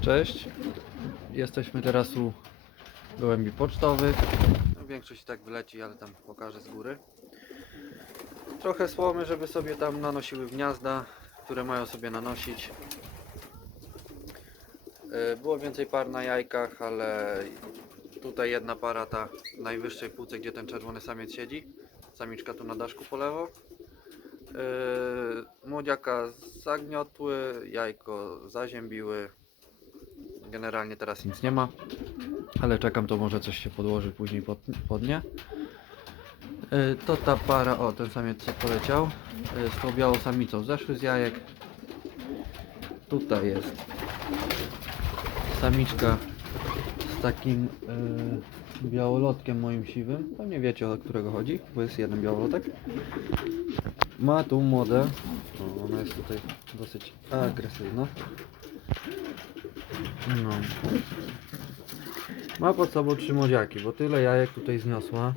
Cześć. Jesteśmy teraz u gołębi pocztowych. No, Większość tak wyleci, ale tam pokażę z góry. Trochę słomy, żeby sobie tam nanosiły gniazda, które mają sobie nanosić. E, Było więcej par na jajkach, ale tutaj jedna para, ta w najwyższej półce, gdzie ten czerwony samiec siedzi. Samiczka tu na daszku po lewo. Yy, młodziaka zagniotły, jajko zaziębiły. Generalnie teraz nic nie ma, ale czekam, to może coś się podłoży później pod, pod nie. Yy, to ta para, o ten samiec poleciał, yy, z tą białą samicą zeszły z jajek. Tutaj jest samiczka z takim yy, białolotkiem moim siwym. Pewnie wiecie o którego chodzi, bo jest jeden białolotek. Ma tu młode. O, ona jest tutaj dosyć agresywna. No. Ma pod sobą trzy młodziaki, bo tyle jajek tutaj zniosła.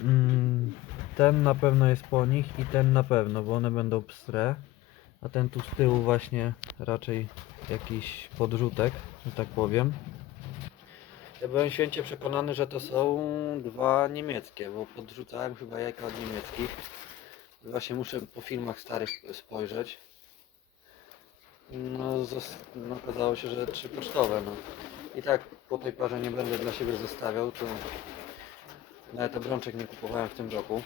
Mm, Ten na pewno jest po nich i ten na pewno, bo one będą pstre. A ten tu z tyłu właśnie raczej jakiś podrzutek, że tak powiem. Ja byłem święcie przekonany, że to są dwa niemieckie, bo podrzucałem chyba jajka od niemieckich. Właśnie muszę po filmach starych spojrzeć. No, no okazało się, że trzy pocztowe. No. I tak po tej parze nie będę dla siebie zostawiał, to nawet obrączek nie kupowałem w tym roku.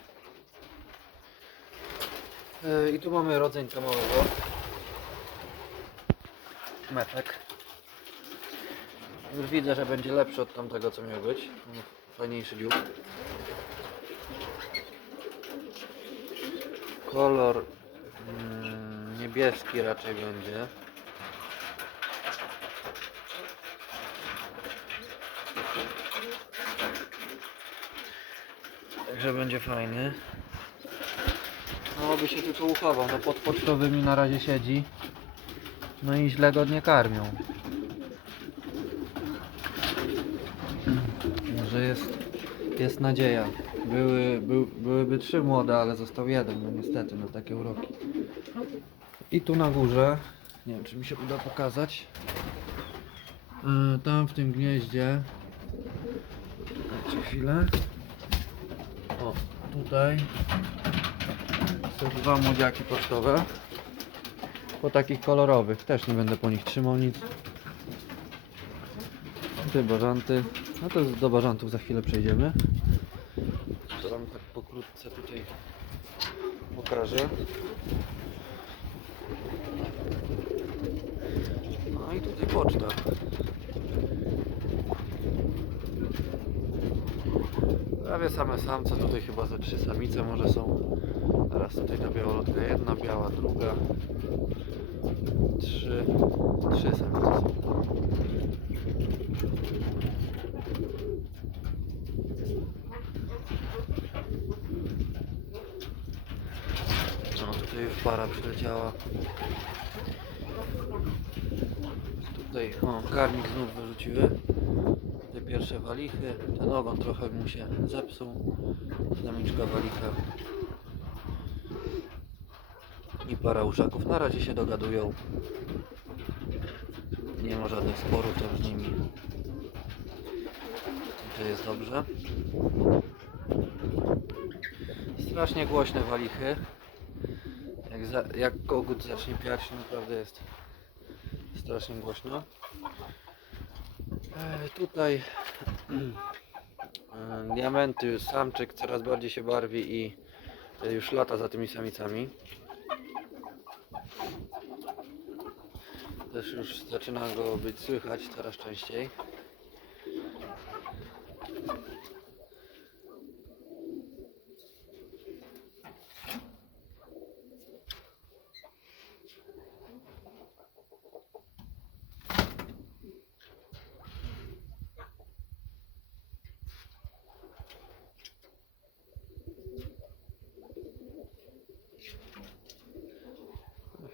Yy, I tu mamy rodzeńca małego. Metek. Już widzę, że będzie lepszy od tamtego co miał być. Fajniejszy dziób. Kolor mm, niebieski raczej będzie. Także będzie fajny. No by się tylko uchował, no pod pocztowymi na razie siedzi. No i źle go nie karmią. że jest, jest nadzieja. Były, był, byłyby trzy młode, ale został jeden, no niestety, no takie uroki. I tu na górze, nie wiem czy mi się uda pokazać, E, tam w tym gnieździe, dajcie chwilę, o tutaj są dwa młodziaki pocztowe, po takich kolorowych, też nie będę po nich trzymał nic. Tutaj bażanty. No to do bażantów za chwilę przejdziemy. To wam tak pokrótce tutaj pokażę. No i tutaj poczta. Prawie same samce, tutaj chyba ze trzy samice może są. Teraz tutaj ta białolotka jedna, biała druga. Trzy, trzy samice są. No tutaj już para przyleciała. Tutaj o, karnik znów wyrzuciły. Te pierwsze walichy. Ten ogon trochę mu się zepsuł. Samiczka walicha. I para uszaków. Na razie się dogadują. Nie ma żadnych sporów tam z nimi. Także jest dobrze. Strasznie głośne walichy. Jak, za, jak kogut zacznie piać, naprawdę jest strasznie głośno. E, tutaj e, diamenty, samczyk coraz bardziej się barwi i e, już lata za tymi samicami. Też już zaczyna go być słychać coraz częściej.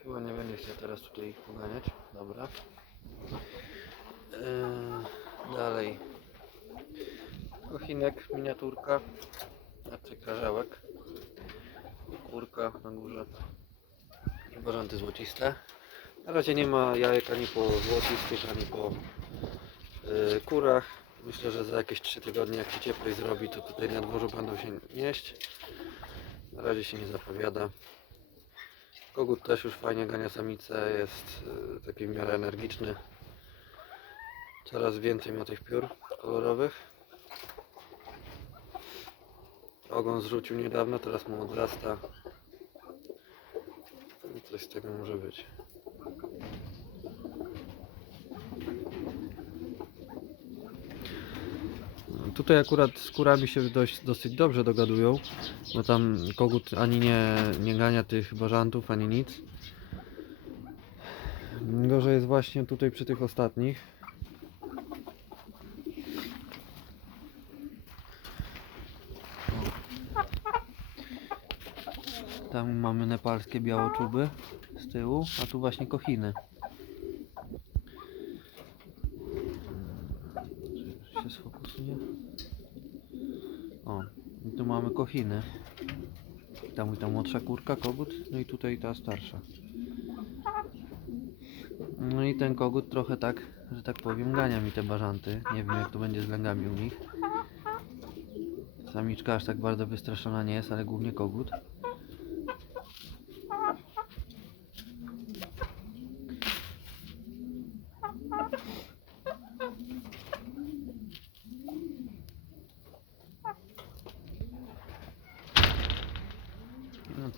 No, chciał teraz tutaj ich poganiać. Dobra. Yy, dalej. Kochinek, miniaturka. Znaczy karzełek. Kurka na górze. I złociste. Na razie nie ma jajek ani po złocistych, ani po yy, kurach. Myślę, że za jakieś 3 tygodnie, jak się cieplej zrobi, to tutaj na dworzu będą się nieść. Na razie się nie zapowiada. Kogut też już fajnie gania samicę, jest yy, taki w miarę energiczny. Coraz więcej ma tych piór kolorowych. Ogon zrzucił niedawno, teraz mu odrasta. Coś z tego może być. Tutaj akurat z kurami się dość, dosyć dobrze dogadują, bo tam kogut ani nie, nie gania tych bażantów, ani nic. Gorzej jest właśnie tutaj przy tych ostatnich. Tam mamy nepalskie białoczuby z tyłu, a tu właśnie kochiny. Czy się sfokusuje? O, i tu mamy kochiny. Tam i ta młodsza kurka, kogut, no i tutaj ta starsza. No i ten kogut trochę tak, że tak powiem, gania mi te bażanty. Nie wiem jak to będzie z lęgami u nich. Samiczka aż tak bardzo wystraszona nie jest, ale głównie kogut.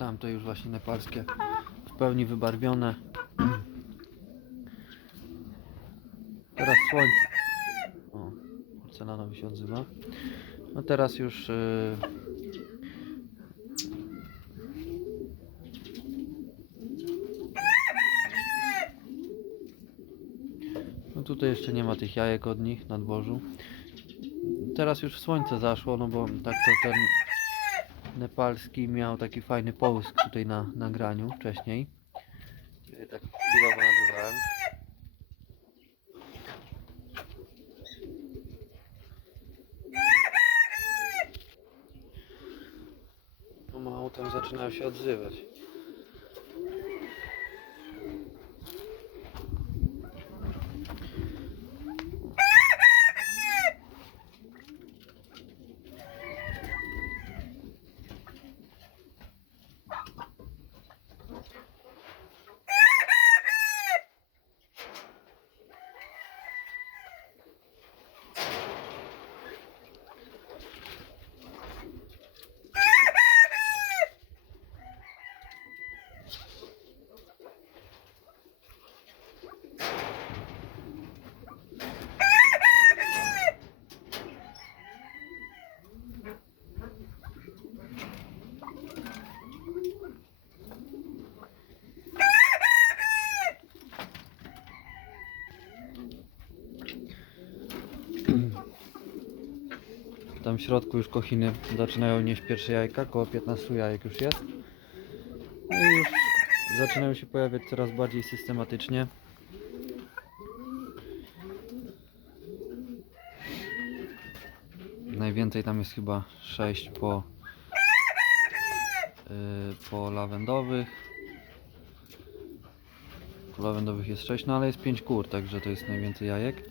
Tam to już właśnie nepalskie w pełni wybarwione. Teraz słońce. O, porcelanowy się odzywa. No teraz już yy, No tutaj jeszcze nie ma tych jajek od nich na dworzu. Teraz już słońce zaszło, no bo tak to ten nepalski miał taki fajny połysk tutaj na nagraniu wcześniej. Tak chwilowo nagrywałem. Pomału tam zaczynają się odzywać. W środku już kochiny zaczynają nieść pierwsze jajka, około 15 jajek już jest. No i już zaczynają się pojawiać coraz bardziej systematycznie. Najwięcej tam jest chyba 6 po, yy, po lawendowych. Po lawendowych jest 6, no ale jest 5 kur, także to jest najwięcej jajek.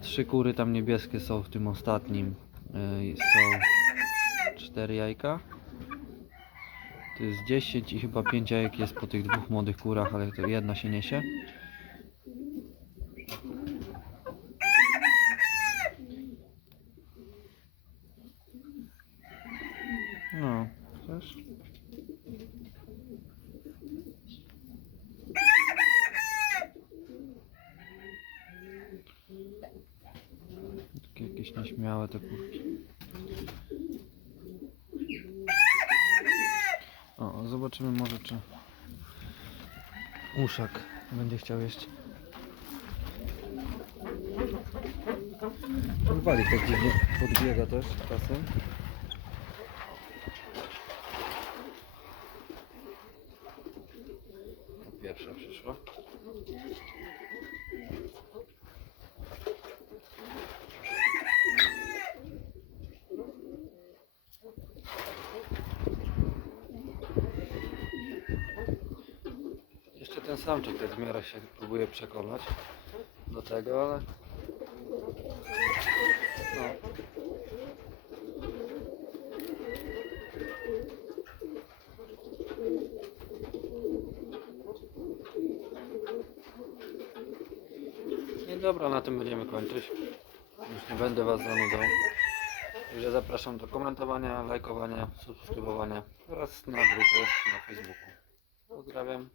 Trzy kury tam niebieskie są w tym ostatnim. Yy, są cztery jajka. To jest 10 i chyba 5 jajek jest po tych dwóch młodych kurach, ale to jedna się niesie. No, też. Takie nieśmiałe te kurki. O, zobaczymy może czy uszak będzie chciał jeść. Walik tak dziwnie podbiega też czasem. Ten samczyk tak w miarę się próbuje przekonać do tego, ale... No. I dobra, na tym będziemy kończyć. Już nie będę Was zanudzał. Także zapraszam do komentowania, lajkowania, subskrybowania oraz na grupy na Facebooku. Pozdrawiam.